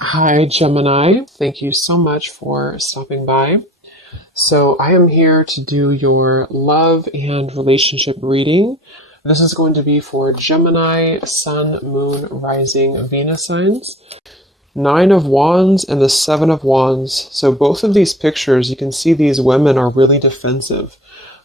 Hi, Gemini. Thank you so much for stopping by. So, I am here to do your love and relationship reading. This is going to be for Gemini, Sun, Moon, Rising, Venus signs. Nine of Wands and the Seven of Wands. So, both of these pictures, you can see these women are really defensive.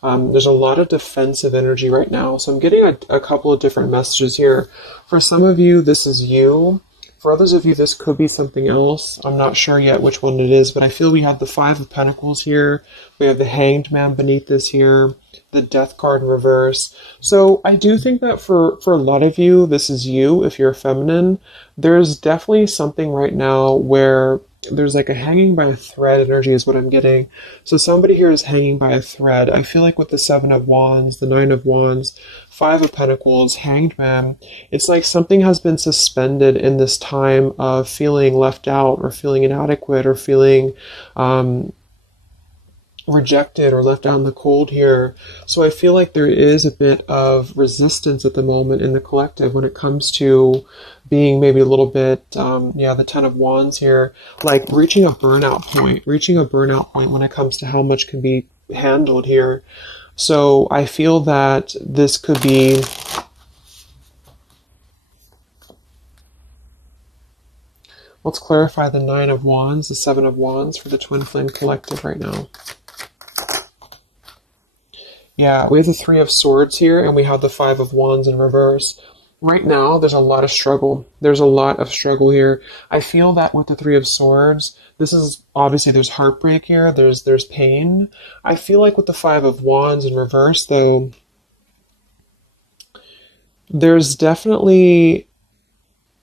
There's a lot of defensive energy right now. So, I'm getting a couple of different messages here. For some of you, this is you. For others of you, this could be something else. I'm not sure yet which one it is, but I feel we have the Five of Pentacles here. We have the Hanged Man beneath this here, the Death card in reverse. So I do think that for a lot of you, this is you, if you're feminine. There's definitely something right now where there's like a hanging by a thread energy is what I'm getting. So somebody here is hanging by a thread. I feel like with the Seven of Wands, the Nine of Wands, Five of Pentacles, Hanged Man, it's like something has been suspended in this time of feeling left out or feeling inadequate or feeling rejected or left out in the cold here. So I feel like there is a bit of resistance at the moment in the collective when it comes to being maybe a little bit, the Ten of Wands here, like reaching a burnout point when it comes to how much can be handled here. So I feel that this could be let's clarify the Nine of Wands, the Seven of Wands for the Twin Flame Collective right now. Yeah, we have the Three of Swords here, and we have the Five of Wands in reverse. Right now, there's a lot of struggle. There's a lot of struggle here. I feel that with the Three of Swords, this is obviously there's heartbreak here. There's pain. I feel like with the Five of Wands in reverse, though, there's definitely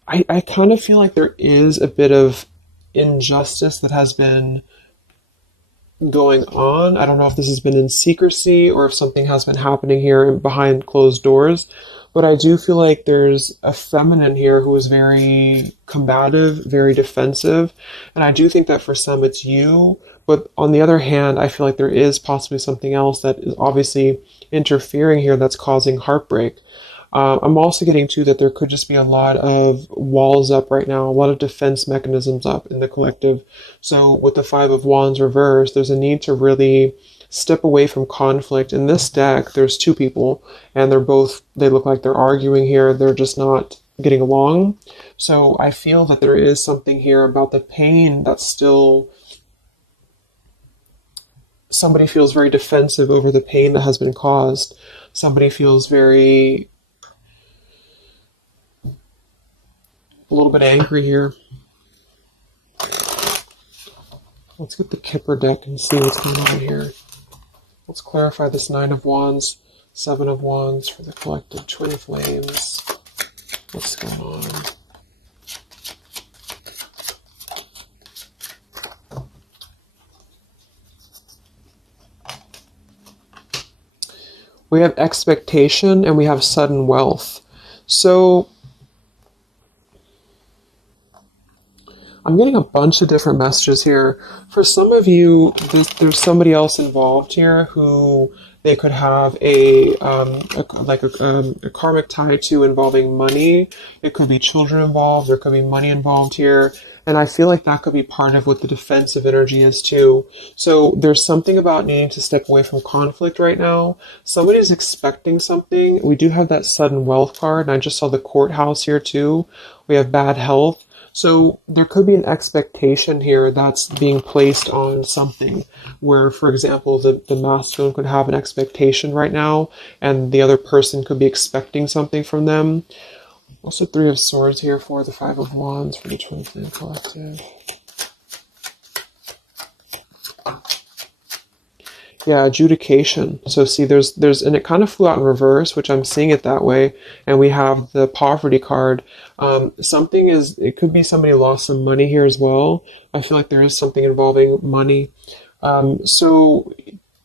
I kind of feel like there is a bit of injustice that has been going on. I don't know if this has been in secrecy or if something has been happening here behind closed doors, but I do feel like there's a feminine here who is very combative, very defensive, and I do think that for some it's you, but on the other hand, I feel like there is possibly something else that is obviously interfering here that's causing heartbreak. I'm also getting to that there could just be a lot of walls up right now, a lot of defense mechanisms up in the collective. So with the Five of Wands reversed, there's a need to really step away from conflict. In this deck, there's two people, and they look like they're arguing here. They're just not getting along. So I feel that there is something here about the pain that's still... Somebody feels very defensive over the pain that has been caused. Somebody feels very... a little bit angry here. Let's get the Kipper deck and see what's going on here. Let's clarify this Nine of Wands, Seven of Wands for the collective twin flames. What's going on? We have expectation and we have sudden wealth. So I'm getting a bunch of different messages here. For some of you, there's somebody else involved here who they could have a karmic tie to involving money. It could be children involved. There could be money involved here. And I feel like that could be part of what the defensive energy is too. So there's something about needing to step away from conflict right now. Somebody's expecting something. We do have that sudden wealth card. And I just saw the courthouse here too. We have bad health. So there could be an expectation here that's being placed on something where, for example, the masculine could have an expectation right now and the other person could be expecting something from them. Also Three of Swords here for the Five of Wands for the Twin Flame Collective. Yeah, adjudication. So see, there's, and it kind of flew out in reverse, which I'm seeing it that way. And we have the poverty card. It could be somebody lost some money here as well. I feel like there is something involving money. So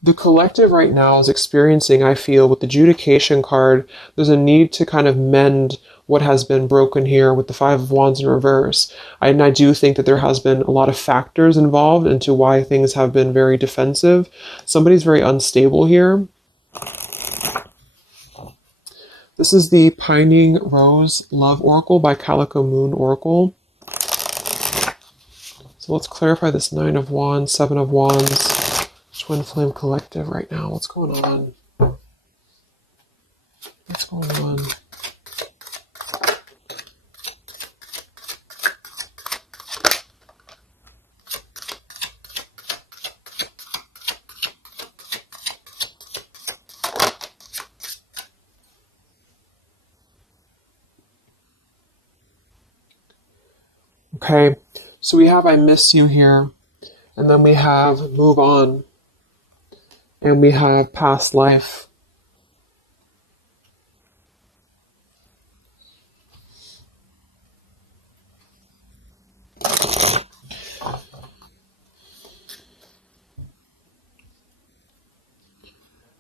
the collective right now is experiencing, I feel, with the adjudication card, there's a need to kind of mend what has been broken here with the Five of Wands in reverse. And I do think that there has been a lot of factors involved into why things have been very defensive. Somebody's very unstable here. This is the Pining Rose Love Oracle by Calico Moon Oracle. So let's clarify this Nine of Wands, Seven of Wands, Twin Flame Collective right now. What's going on? What's going on? Okay, so we have I miss you here, and then we have move on, and we have past life.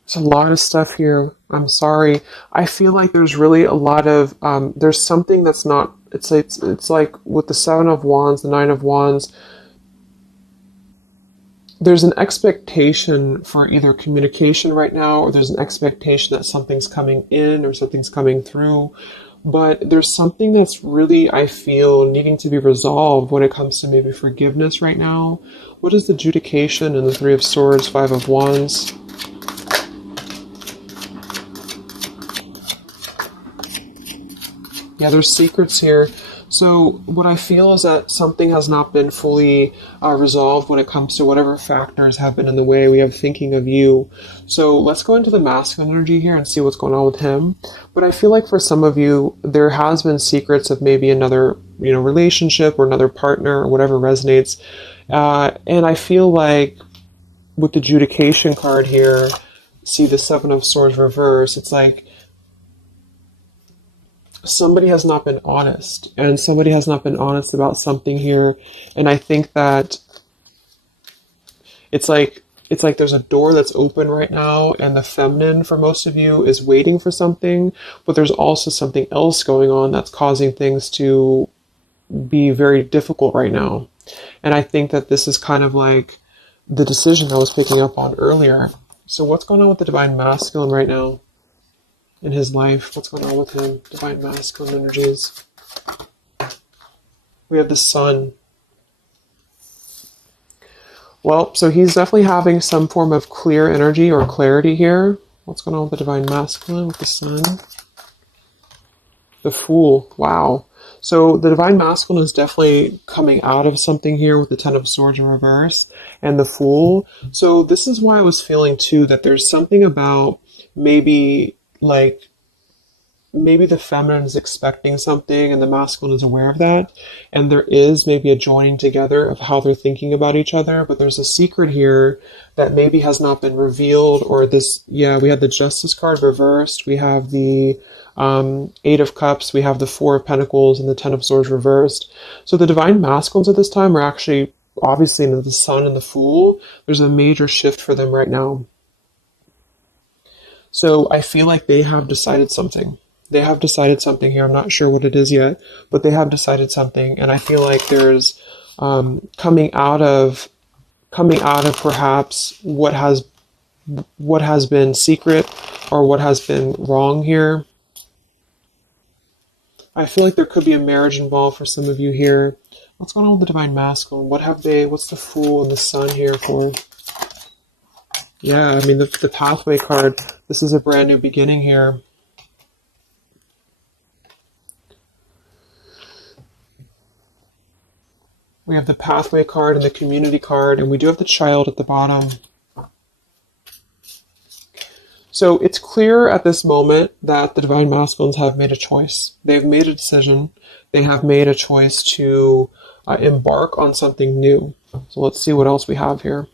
There's a lot of stuff here. I'm sorry. I feel like there's really a lot of, there's something that's not, it's like with the Seven of Wands, the Nine of Wands, there's an expectation for either communication right now, or there's an expectation that something's coming in or something's coming through. But there's something that's really, I feel, needing to be resolved when it comes to maybe forgiveness right now. What is the adjudication in the Three of Swords, Five of Wands? Yeah, there's secrets here. So what I feel is that something has not been fully resolved when it comes to whatever factors have been in the way. We have thinking of you. So let's go into the masculine energy here and see what's going on with him. But I feel like for some of you, there has been secrets of maybe another, relationship or another partner or whatever resonates. And I feel like with the adjudication card here, see the Seven of Swords reverse, it's like somebody has not been honest, and somebody has not been honest about something here. And I think that it's like there's a door that's open right now, and the feminine for most of you is waiting for something, but there's also something else going on that's causing things to be very difficult right now. And I think that this is kind of like the decision I was picking up on earlier. So what's going on with the divine masculine right now in his life? What's going on with him? Divine masculine energies. We have the sun. Well, so he's definitely having some form of clear energy or clarity here. What's going on with the divine masculine with the sun? The Fool. Wow. So the divine masculine is definitely coming out of something here with the Ten of Swords in reverse and the Fool. So this is why I was feeling too that there's something about maybe the feminine is expecting something and the masculine is aware of that. And there is maybe a joining together of how they're thinking about each other. But there's a secret here that maybe has not been revealed, or this, yeah, we had the Justice card reversed. We have the Eight of Cups. We have the Four of Pentacles and the Ten of Swords reversed. So the divine masculines at this time are actually obviously into the Sun and the Fool. There's a major shift for them right now. So I feel like they have decided something. They have decided something here. I'm not sure what it is yet, but they have decided something. And I feel like there's coming out of perhaps what has been secret or what has been wrong here. I feel like there could be a marriage involved for some of you here. What's going on with the divine masculine? What's the Fool and the Sun here for? Yeah, I mean, the pathway card, this is a brand new beginning here. We have the pathway card and the community card, and we do have the Child at the bottom. So it's clear at this moment that the divine masculines have made a choice. They've made a decision. They have made a choice to embark on something new. So let's see what else we have here.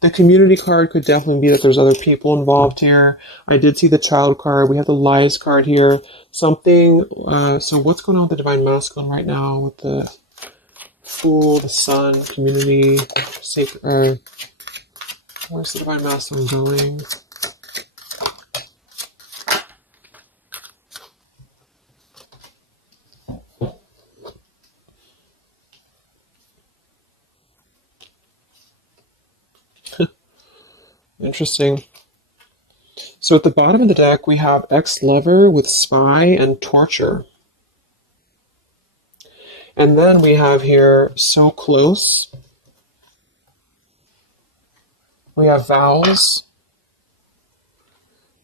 The community card could definitely be that there's other people involved here. I did see the Child card. We have the Lies card here. Something, so what's going on with the divine masculine right now with the Fool, the Sun, community, sacred, where's the divine masculine going? Interesting. So at the bottom of the deck, we have ex-lover with spy and torture. And then we have here so close. We have vows.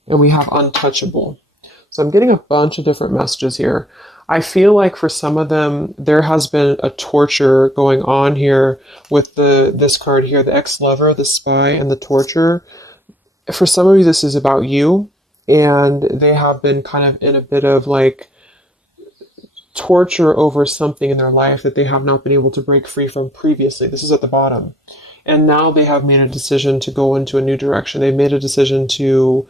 And we have untouchable. So I'm getting a bunch of different messages here. I feel like for some of them, there has been a torture going on here with this card here, the ex-lover, the spy, and the torture. For some of you, this is about you, and they have been kind of in a bit of like torture over something in their life that they have not been able to break free from previously. This is at the bottom. And now they have made a decision to go into a new direction. They've made a decision to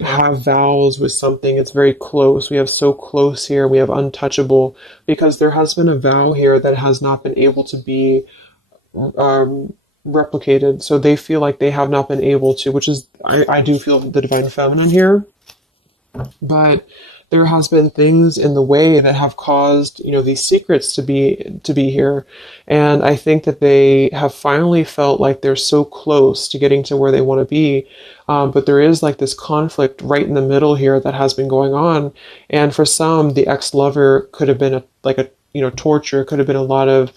have vows with something. It's very close. We have so close here. We have untouchable, because there has been a vow here that has not been able to be replicated. So they feel like they have not been able to, which is, I do feel the divine feminine here, but there has been things in the way that have caused, these secrets to be here. And I think that they have finally felt like they're so close to getting to where they want to be. But there is like this conflict right in the middle here that has been going on. And for some, the ex-lover could have been torture, could have been a lot of,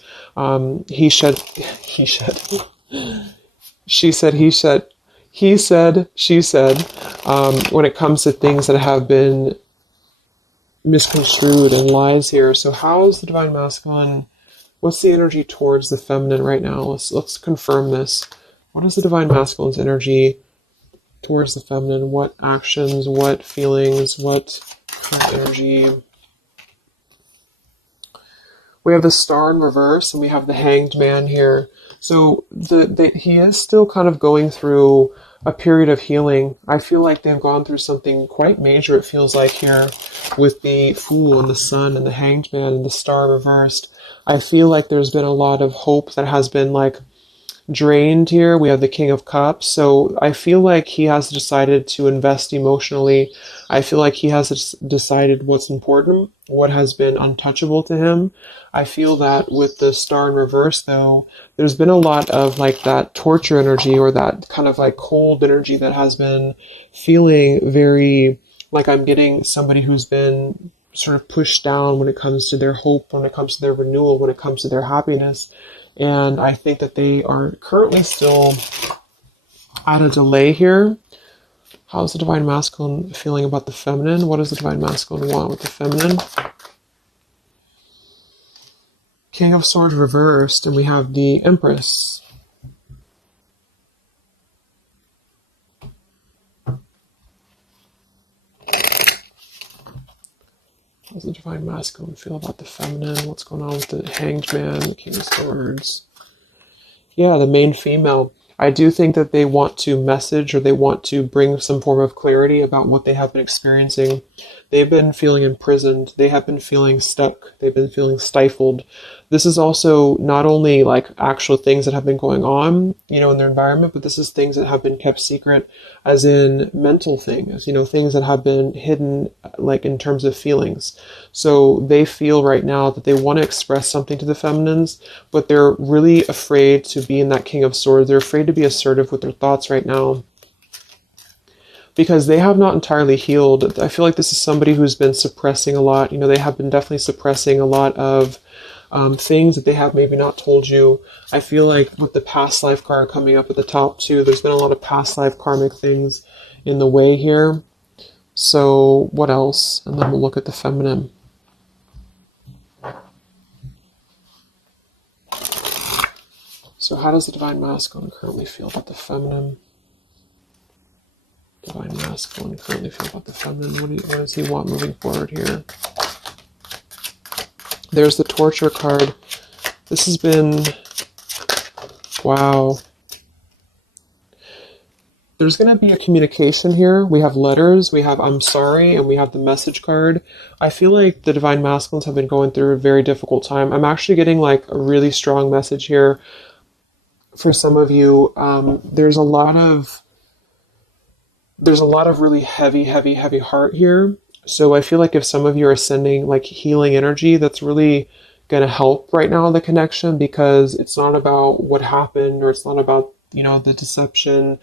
he said, she said, he said, he said, she said, when it comes to things that have been misconstrued and lies here. So how is the divine masculine? What's the energy towards the feminine right now? Let's confirm this. What is the divine masculine's energy towards the feminine? What actions, what feelings, what kind of energy? We have the Star in reverse, and we have the Hanged Man here. So he is still kind of going through a period of healing. I feel like they've gone through something quite major, it feels like, here with the Fool and the Sun and the Hanged Man and the Star reversed. I feel like there's been a lot of hope that has been like drained here. We have the King of Cups. So I feel like he has decided to invest emotionally. I feel like he has decided what's important, what has been untouchable to him. I feel that with the Star in reverse, though, there's been a lot of like that torture energy, or that kind of like cold energy that has been feeling very like I'm getting somebody who's been sort of pushed down when it comes to their hope, when it comes to their renewal, when it comes to their happiness. And I think that they are currently still at a delay here. How's the divine masculine feeling about the feminine? What does the divine masculine want with the feminine? King of Swords reversed, and we have the Empress. How does the divine masculine feel about the feminine? What's going on with the Hanged Man, the King of Swords? Yeah, the main female. I do think that they want to message, or they want to bring some form of clarity about what they have been experiencing. They've been feeling imprisoned. They have been feeling stuck. They've been feeling stifled. This is also not only like actual things that have been going on, in their environment, but this is things that have been kept secret, as in mental things, things that have been hidden, like in terms of feelings. So they feel right now that they want to express something to the feminines, but they're really afraid to be in that King of Swords. They're afraid to be assertive with their thoughts right now, because they have not entirely healed. I feel like this is somebody who's been suppressing a lot. They have been definitely suppressing a lot of things that they have maybe not told you. I feel like with the past life card coming up at the top too, there's been a lot of past life karmic things in the way here. So what else? And then we'll look at the feminine. So how does the divine masculine currently feel about the feminine? Divine masculine currently feel about the feminine. What does he want moving forward here? There's the torture card. This has been, wow. There's going to be a communication here. We have letters, we have I'm sorry, and we have the message card. I feel like the divine masculines have been going through a very difficult time. I'm actually getting like a really strong message here for some of you. There's a lot of really heavy heart here. So I feel like if some of you are sending like healing energy, that's really going to help right now, the connection, because it's not about what happened, or it's not about, the deception.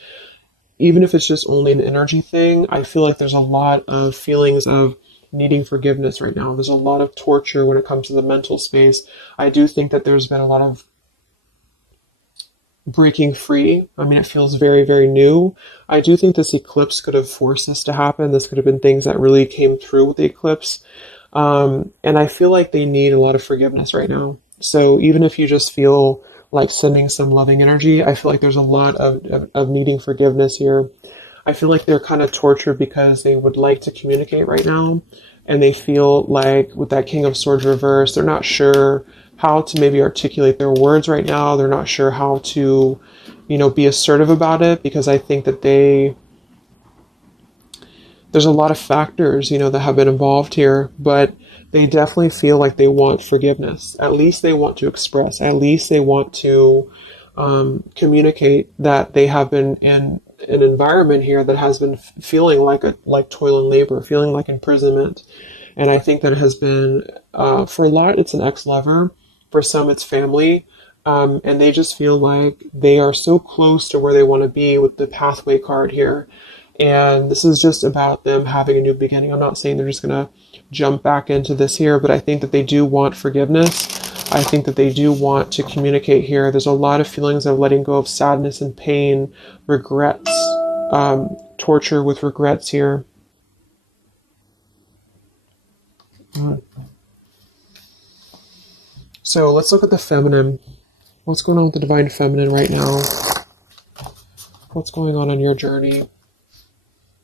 Even if it's just only an energy thing, I feel like there's a lot of feelings of needing forgiveness right now. There's a lot of torture when it comes to the mental space. I do think that there's been a lot of breaking free. I mean, it feels very, very new. I do think this eclipse could have forced this to happen. This could have been things that really came through with the eclipse. And I feel like they need a lot of forgiveness right now. So even if you just feel like sending some loving energy, I feel like there's a lot of needing forgiveness here. I feel like they're kind of tortured because they would like to communicate right now. And they feel like with that King of Swords reverse, they're not sure how to maybe articulate their words right now. They're not sure how to, be assertive about it, because I think that there's a lot of factors, that have been involved here, but they definitely feel like they want forgiveness. At least they want to express, at least they want to communicate that they have been in an environment here that has been feeling like toil and labor, feeling like imprisonment. And I think that it has been, for a lot, it's an ex-lover. For some, it's family. And they just feel like they are so close to where they want to be with the pathway card here. And this is just about them having a new beginning. I'm not saying they're just going to jump back into this here, but I think that they do want forgiveness. I think that they do want to communicate here. There's a lot of feelings of letting go of sadness and pain, regrets, torture with regrets here. So let's look at the feminine. What's going on with the divine feminine right now? What's going on your journey?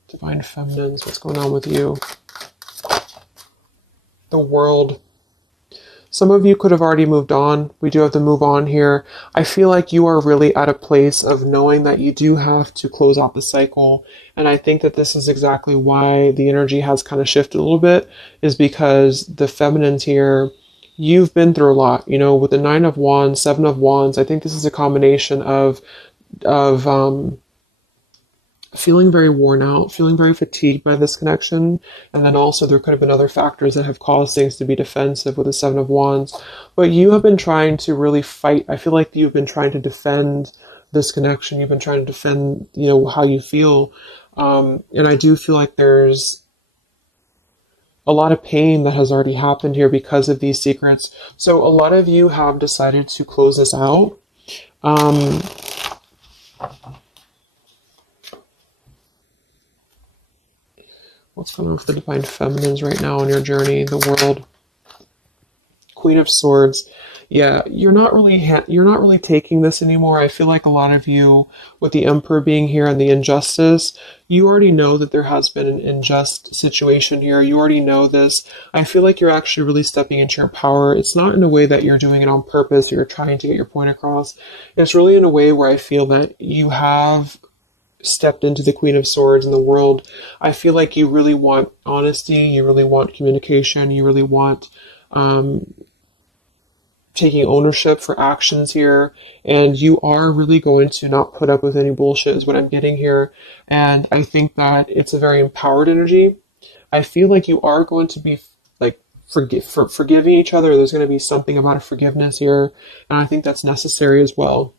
Divine feminines, what's going on with you? The world. Some of you could have already moved on. We do have to move on here. I feel like you are really at a place of knowing that you do have to close out the cycle. And I think that this is exactly why the energy has kind of shifted a little bit, is because the feminines here, you've been through a lot, with the 9 of Wands, 7 of Wands. I think this is a combination of feeling very worn out, feeling very fatigued by this connection. And then also there could have been other factors that have caused things to be defensive with the 7 of Wands. But you have been trying to really fight. I feel like you've been trying to defend this connection. You've been trying to defend, how you feel. And I do feel like there's a lot of pain that has already happened here because of these secrets. So a lot of you have decided to close this out. What's going on with the divine feminines right now on your journey, the world? Queen of Swords. Yeah, you're not really taking this anymore. I feel like a lot of you, with the Emperor being here and the injustice, you already know that there has been an unjust situation here. You already know this. I feel like you're actually really stepping into your power. It's not in a way that you're doing it on purpose or you're trying to get your point across. It's really in a way where I feel that you have stepped into the Queen of Swords in the world. I feel like you really want honesty, you really want communication, you really want taking ownership for actions here, and you are really going to not put up with any bullshit is what I'm getting here. And I think that it's a very empowered energy. I feel like you are going to be like forgiving each other. There's going to be something about a forgiveness here, and I think that's necessary as well.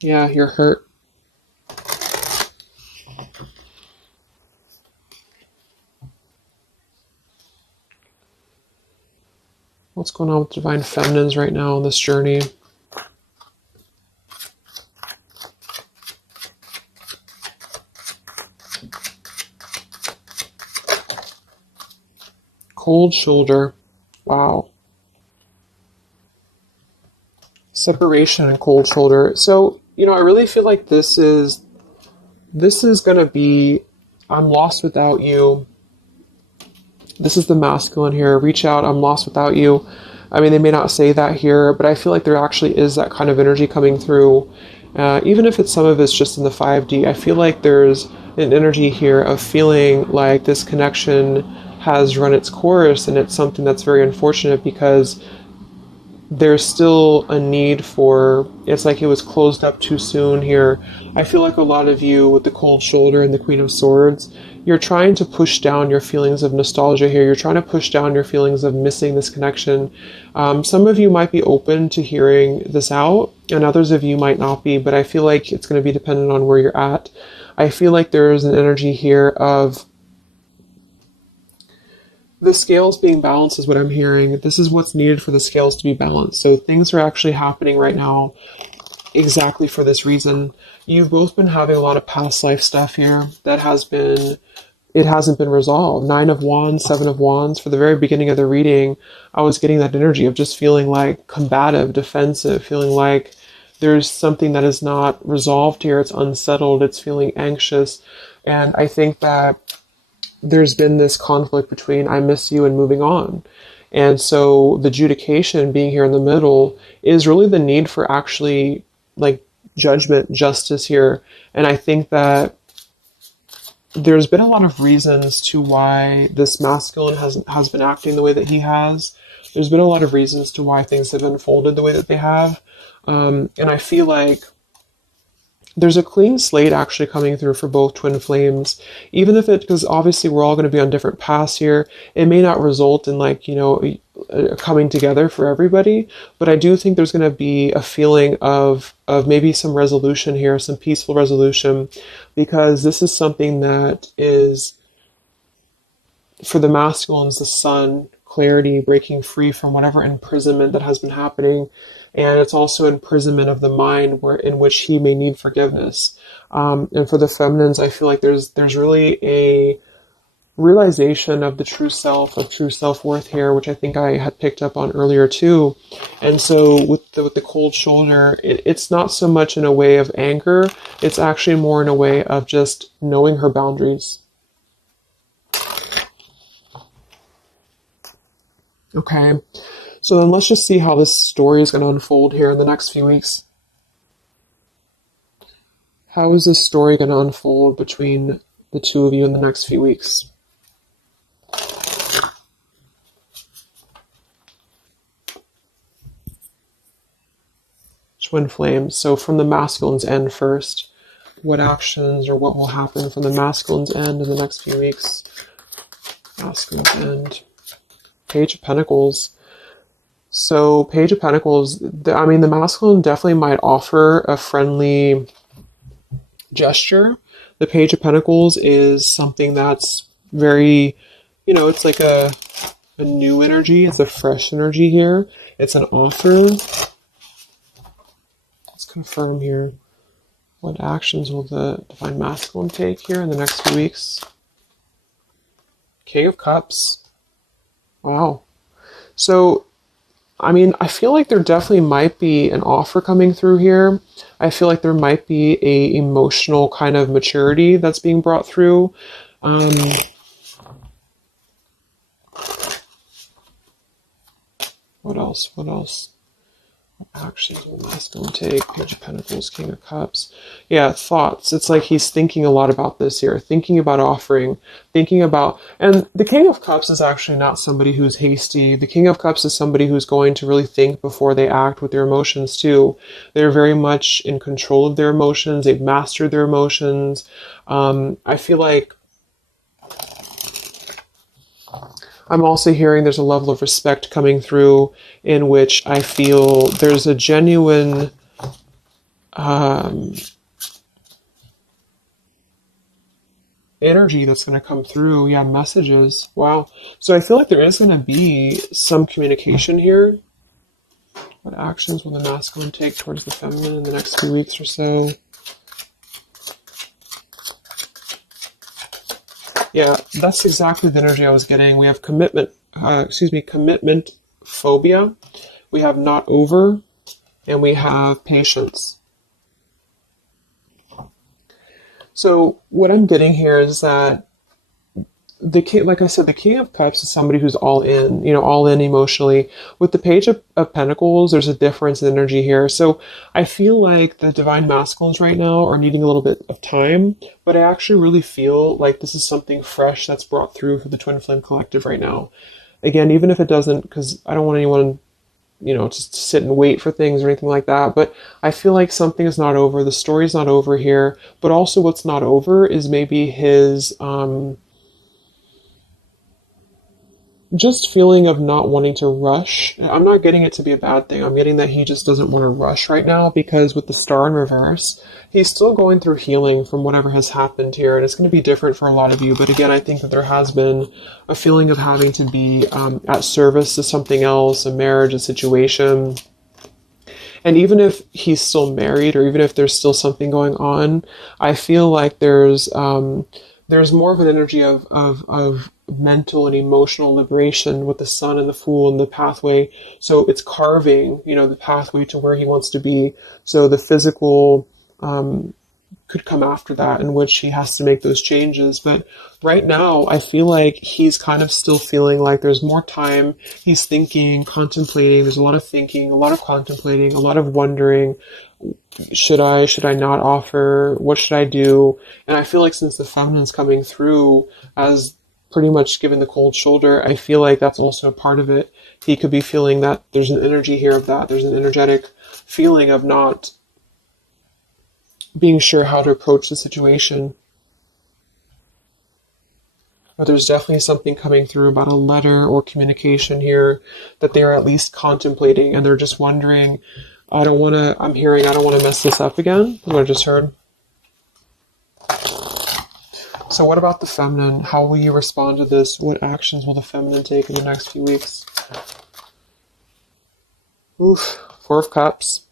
Yeah, you're hurt. What's going on with divine feminines right now on this journey? Cold shoulder. Wow. Separation and cold shoulder. So, I really feel like this is going to be, I'm lost without you. This is the masculine here. Reach out, I'm lost without you. I mean, they may not say that here, but I feel like there actually is that kind of energy coming through. Even if some of it's just in the 5D, I feel like there's an energy here of feeling like this connection has run its course, and it's something that's very unfortunate because there's still a need for, it's like it was closed up too soon here. I feel like a lot of you with the cold shoulder and the Queen of Swords, you're trying to push down your feelings of nostalgia here. You're trying to push down your feelings of missing this connection. Some of you might be open to hearing this out. and others of you might not be, but I feel like it's going to be dependent on where you're at. I feel like there is an energy here of the scales being balanced is what I'm hearing. This is what's needed for the scales to be balanced. So things are actually happening right now exactly for this reason. You've both been having a lot of past life stuff here that it hasn't been resolved. 9 of Wands, 7 of Wands. For the very beginning of the reading, I was getting that energy of just feeling like combative, defensive, feeling like there's something that is not resolved here. It's unsettled. It's feeling anxious. And I think that there's been this conflict between I miss you and moving on. And so the adjudication being here in the middle is really the need for actually like judgment, justice here. And I think that there's been a lot of reasons to why this masculine has been acting the way that he has. There's been a lot of reasons to why things have unfolded the way that they have. And I feel like there's a clean slate actually coming through for both twin flames, even if because obviously we're all going to be on different paths here. It may not result in like, coming together for everybody, but I do think there's going to be a feeling of maybe some resolution here, some peaceful resolution, because this is something that is, for the masculines, the sun, clarity, breaking free from whatever imprisonment that has been happening. And it's also imprisonment of the mind in which he may need forgiveness. And for the feminines, I feel like there's really a realization of the true self, of true self-worth here, which I think I had picked up on earlier too. And so with the cold shoulder, it's not so much in a way of anger. It's actually more in a way of just knowing her boundaries. Okay. So then let's just see how this story is going to unfold here in the next few weeks. How is this story going to unfold between the two of you in the next few weeks? Twin flames. So from the masculine's end first, what actions or what will happen from the masculine's end in the next few weeks? Masculine's end. Page of Pentacles. So Page of Pentacles, the masculine definitely might offer a friendly gesture. The Page of Pentacles is something that's very, it's like a new energy. It's a fresh energy here. It's an offer. Let's confirm here. What actions will the Divine Masculine take here in the next few weeks? King of Cups. Wow. So I feel like there definitely might be an offer coming through here. I feel like there might be a emotional kind of maturity that's being brought through. What else? Actions will masculine take? Page of Pentacles, King of Cups. Yeah, thoughts. It's like he's thinking a lot about this here, thinking about offering, and the King of Cups is actually not somebody who's hasty. The King of Cups is somebody who's going to really think before they act with their emotions too. They're very much in control of their emotions. They've mastered their emotions. I feel like I'm also hearing there's a level of respect coming through in which I feel there's a genuine energy that's going to come through. Yeah, messages. Wow. So I feel like there is going to be some communication here. What actions will the masculine take towards the feminine in the next few weeks or so? Yeah, that's exactly the energy I was getting. We have commitment phobia. We have not over, and we have patience. So what I'm getting here is that the king, like I said, the King of Cups is somebody who's all in, all in emotionally. With the Page of Pentacles, there's a difference in energy here. So I feel like the Divine Masculines right now are needing a little bit of time, but I actually really feel like this is something fresh that's brought through for the Twin Flame Collective right now. Again, even if it doesn't, because I don't want anyone, just to sit and wait for things or anything like that, but I feel like something is not over. The story's not over here, but also what's not over is maybe his, just feeling of not wanting to rush. I'm not getting it to be a bad thing. I'm getting that he just doesn't want to rush right now, because with the star in reverse, he's still going through healing from whatever has happened here. And it's going to be different for a lot of you. But again, I think that there has been a feeling of having to be at service to something else, a marriage, a situation. And even if he's still married, or even if there's still something going on, I feel like there's more of an energy of mental and emotional liberation with the sun and the fool and the pathway. So it's carving, the pathway to where he wants to be. So the physical could come after that, in which he has to make those changes. But right now, I feel like he's kind of still feeling like there's more time. He's thinking, contemplating. There's a lot of thinking, a lot of contemplating, a lot of wondering. Should I not offer? What should I do? And I feel like since the feminine's coming through as pretty much giving the cold shoulder, I feel like that's also a part of it. He could be feeling that there's an energy here of that. There's an energetic feeling of not being sure how to approach the situation. But there's definitely something coming through about a letter or communication here that they are at least contemplating, and they're just wondering, I don't want to mess this up again. What I just heard. So what about the feminine? How will you respond to this? What actions will the feminine take in the next few weeks? Oof, Four of Cups.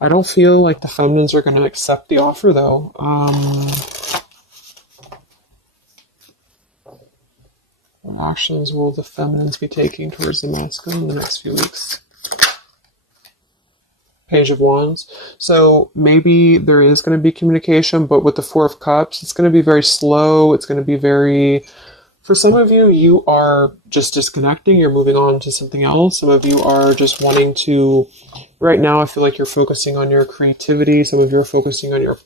I don't feel like the feminines are going to accept the offer, though. What actions will the feminines be taking towards the masculine in the next few weeks? Page of Wands. So maybe there is going to be communication, but with the Four of Cups, it's going to be very slow. It's going to be very... For some of you, you are just disconnecting. You're moving on to something else. Some of you are just wanting to... Right now, I feel like you're focusing on your creativity. Some of you are focusing on your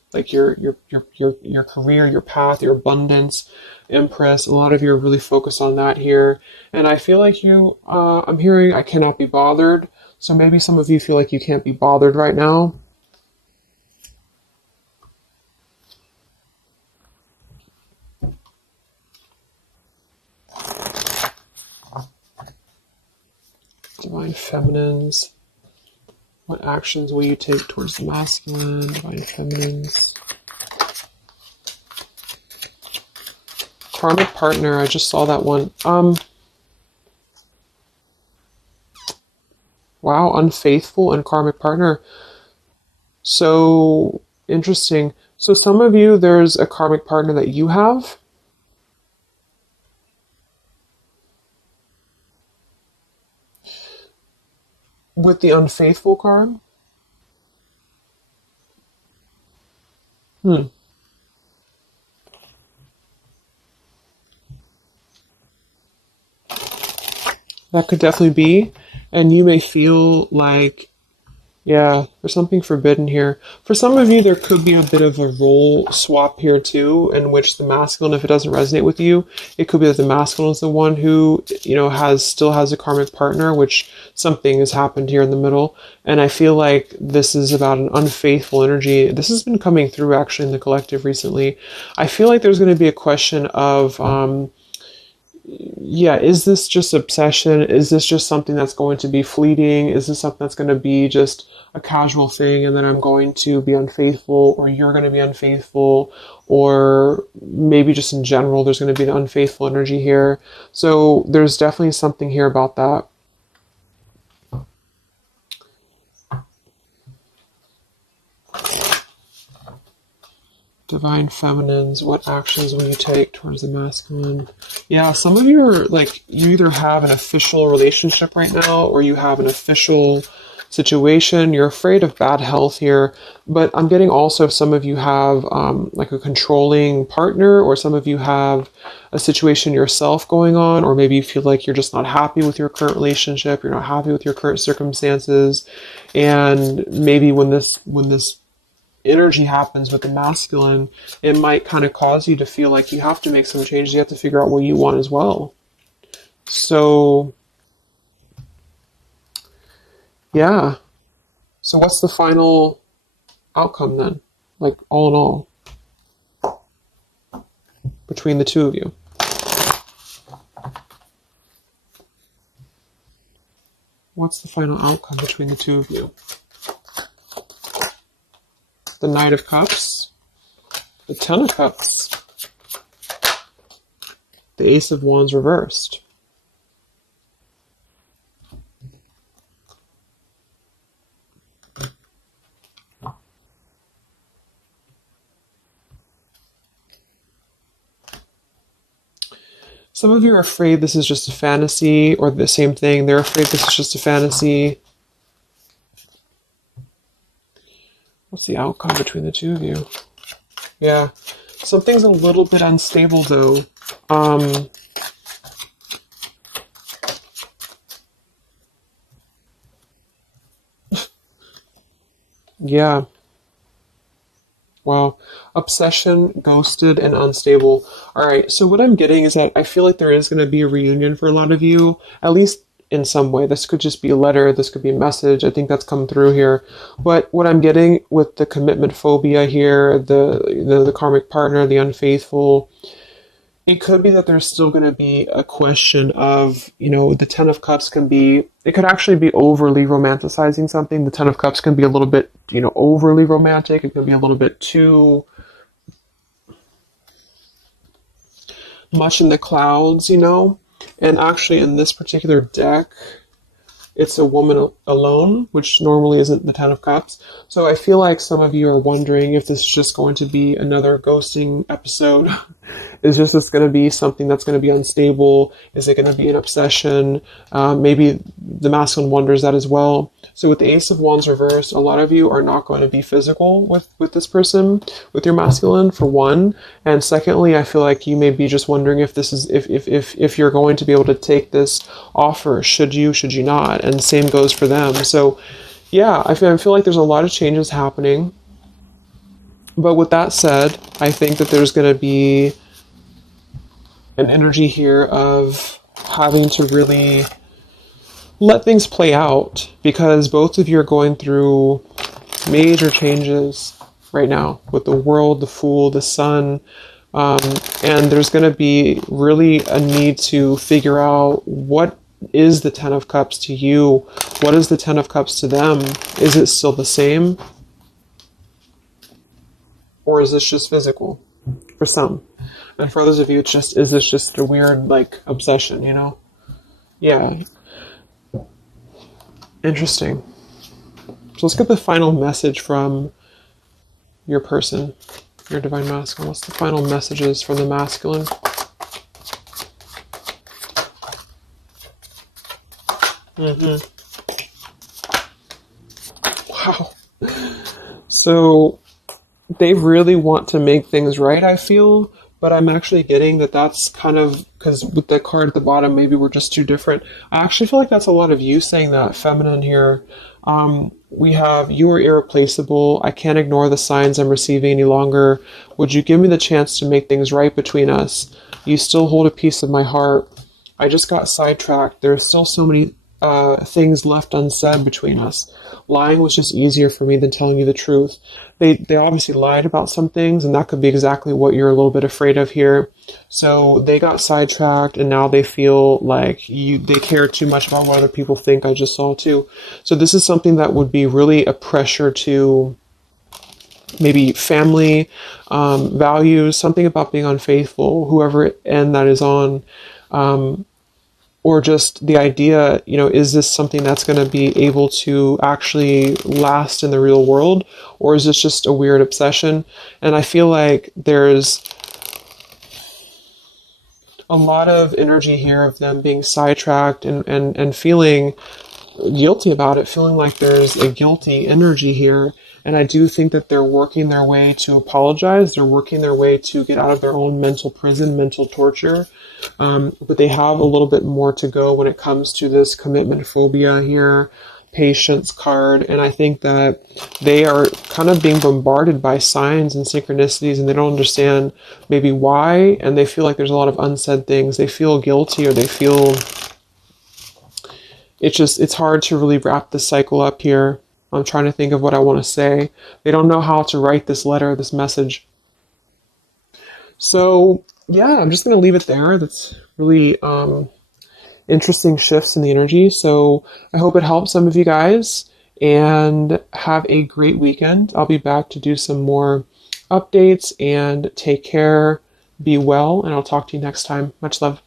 career, your path, your abundance, Empress. A lot of you are really focused on that here. And I feel like you, I'm hearing, I cannot be bothered. So maybe some of you feel like you can't be bothered right now. Divine Feminines. What actions will you take towards the masculine? Divine Feminines. Karmic partner, I just saw that one. Wow, unfaithful and karmic partner. So interesting. So some of you, there's a karmic partner that you have. With the unfaithful card. That could definitely be. And you may feel like, yeah, there's something forbidden here. For some of you, there could be a bit of a role swap here too, in which the masculine, if it doesn't resonate with you, it could be that the masculine is the one who, still has a karmic partner, which something has happened here in the middle. And I feel like this is about an unfaithful energy. This has been coming through actually in the collective recently. I feel like there's going to be a question of, is this just obsession? Is this just something that's going to be fleeting? Is this something that's going to be just a casual thing, and then I'm going to be unfaithful, or you're going to be unfaithful, or maybe just in general there's going to be an unfaithful energy here. So there's definitely something here about that. Divine Feminines, what actions will you take towards the masculine? Yeah, some of you are like, you either have an official relationship right now, or you have an official situation. You're afraid of bad health here, but I'm getting also some of you have like a controlling partner, or some of you have a situation yourself going on, or maybe you feel like you're just not happy with your current relationship. You're not happy with your current circumstances, and maybe when this energy happens with the masculine, it might kind of cause you to feel like you have to make some changes. You have to figure out what you want as well. So, yeah. So what's the final outcome then? Like all in all, between the two of you? What's the final outcome between the two of you? The Knight of Cups, the Ten of Cups, the Ace of Wands reversed. Some of you are afraid this is just a fantasy, or the same thing. They're afraid this is just a fantasy. What's the outcome between the two of you? Yeah. Something's a little bit unstable, though. Yeah. Wow. Obsession, ghosted, and unstable. All right. So what I'm getting is that I feel like there is going to be a reunion for a lot of you, at least in some way. This could just be a letter. This could be a message. I think that's come through here. But what I'm getting with the commitment phobia here, the karmic partner, the unfaithful, it could be that there's still going to be a question of, the Ten of Cups it could actually be overly romanticizing something. The Ten of Cups can be a little bit, overly romantic. It can be a little bit too much in the clouds, And actually in this particular deck, it's a woman alone, which normally isn't the Ten of Cups. So I feel like some of you are wondering if this is just going to be another ghosting episode. Is this going to be something that's going to be unstable? Is it going to be an obsession? Maybe the masculine wonders that as well. So with the Ace of Wands reversed, a lot of you are not going to be physical with this person, with your masculine, for one. And secondly, I feel like you may be just wondering if this is if you're going to be able to take this offer. Should you not? And same goes for them. So yeah, I feel like there's a lot of changes happening. But with that said, I think that there's going to be an energy here of having to really let things play out, because both of you are going through major changes right now with the world, the Fool, the Sun, and there's going to be really a need to figure out what is the Ten of Cups to you, what is the Ten of Cups to them. Is it still the same, or is this just physical for some? And for others of you, is this just a weird, obsession, Yeah. Interesting. So let's get the final message from your person, your divine masculine. What's the final messages from the masculine? Wow. So they really want to make things right, I feel. But I'm actually getting that that's kind of, because with the card at the bottom, maybe we're just too different. I actually feel like that's a lot of you saying that, feminine here. We have, you are irreplaceable. I can't ignore the signs I'm receiving any longer. Would you give me the chance to make things right between us? You still hold a piece of my heart. I just got sidetracked. There are still so many things left unsaid between us. Lying was just easier for me than telling you the truth. They obviously lied about some things, and that could be exactly what you're a little bit afraid of here. So they got sidetracked, and now they feel like they care too much about what other people think. I just saw too. So this is something that would be really a pressure to maybe family, values, something about being unfaithful, whoever end that is on, or just the idea, is this something that's going to be able to actually last in the real world, or is this just a weird obsession? And I feel like there's a lot of energy here of them being sidetracked and feeling guilty about it, feeling like there's a guilty energy here. And I do think that they're working their way to apologize. They're working their way to get out of their own mental prison, mental torture. But they have a little bit more to go when it comes to this commitment phobia here, patience card. And I think that they are kind of being bombarded by signs and synchronicities, and they don't understand maybe why. And they feel like there's a lot of unsaid things. They feel guilty, or they feel it's hard to really wrap this cycle up here. I'm trying to think of what I want to say. They don't know how to write this letter, this message. So yeah, I'm just going to leave it there. That's really interesting shifts in the energy. So I hope it helps some of you guys, and have a great weekend. I'll be back to do some more updates, and take care, be well, and I'll talk to you next time. Much love.